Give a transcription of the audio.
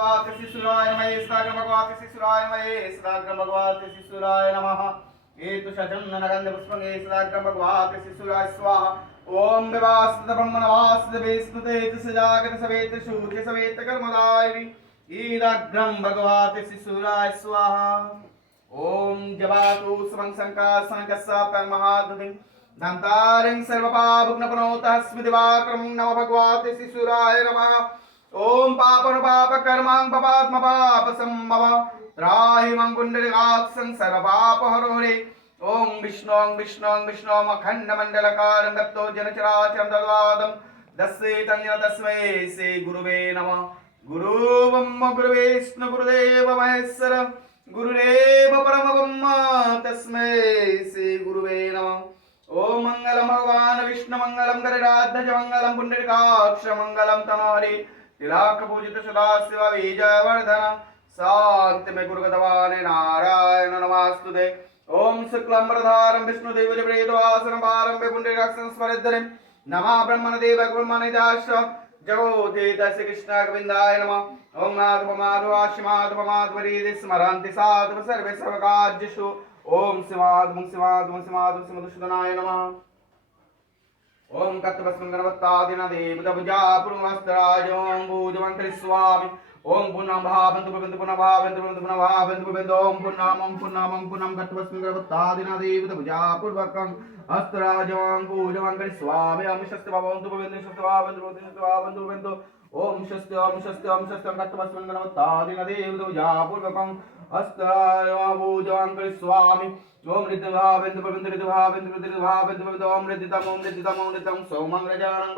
शिशुराय नमः सदाग्रम भगवते शिशुराय नमः सदाग्रम भगवते शिशुराय नमः हेतु शचंदन गंध पुष्पंगे सदाग्रम भगवते शिशुराय स्वाहा ओम विवासित ब्रह्मणवासित विष्णुते सजागत सवेत शूच सवेत कर्मदायिनी ईदाग्रम भगवते शिशुराय स्वाहा ओम जबातु समं संकासंकस्सा परमहादधि धन्तारिं सर्वपापघ्नपनोतः स्मृतिवाक्रम नमः भगवते शिशुराय नमः ओम पापन पाप कर्मां पापात्म पाप संभव त्राहि मं पुण्डरीकाक्षं सर्व पाप हरो रे ओम विष्णु अखंड मंडलकारं दत्तो जनचराचरं तद्वादं दस्से तन्य तस्मै श्री गुरुवे नमः गुरु ब्रह्म गुरुवे विष्णु गुरुदेव महेश्वर गुरुदेव परम ब्रह्म तस्मै श्री गुरुवे नमः ओम मंगलम भगवान विष्णु मंगलम गरुडाध्वज मंगलम पुंडरीकाक्ष मंगलम तनोहरि तिलाक पूजित सदाशिव विजयवर्धन शांति में गुरुगतवाने नारायण नमस्तुते ओम शुक्लंबरधारं विष्णुदेव प्रेतवासनं पारंभे पुंडरीकाक्षं स्मरेद्धरिं नमः ब्रह्मणदेव ब्रह्मणिदाश जगोतीतस्य कृष्ण गोविंदाय नमः ओम माधव माधवाश्माधवमाधवरीति स्मरन्ति साधु सर्वे सर्वकार्येषु ओम शिवाधुसुदनाय नमः ओम कत्तवस्मं गणवत्तादिनदेवदभुजा पुरुषस्तराजों भूजवंकरि स्वामी ओम पुन्नं भावन्तु पुनः भावन्तु पुनः भावन्तु ओम पुन्नं कत्तवस्मं गणवत्तादिनदेवदभुजा पूर्वकं हस्तराजों भूजवंकरि स्वामी ओम शस्ति भवन्तु ओम शस्ति कत्तवस्मं गणवत्तादिनदेवदभुजा पूर्वकं हस्तराजों भूजवंकरि स्वामी ओम ऋतभावेन्द्र ओम ऋततमो ऋततमो सोमं रजानं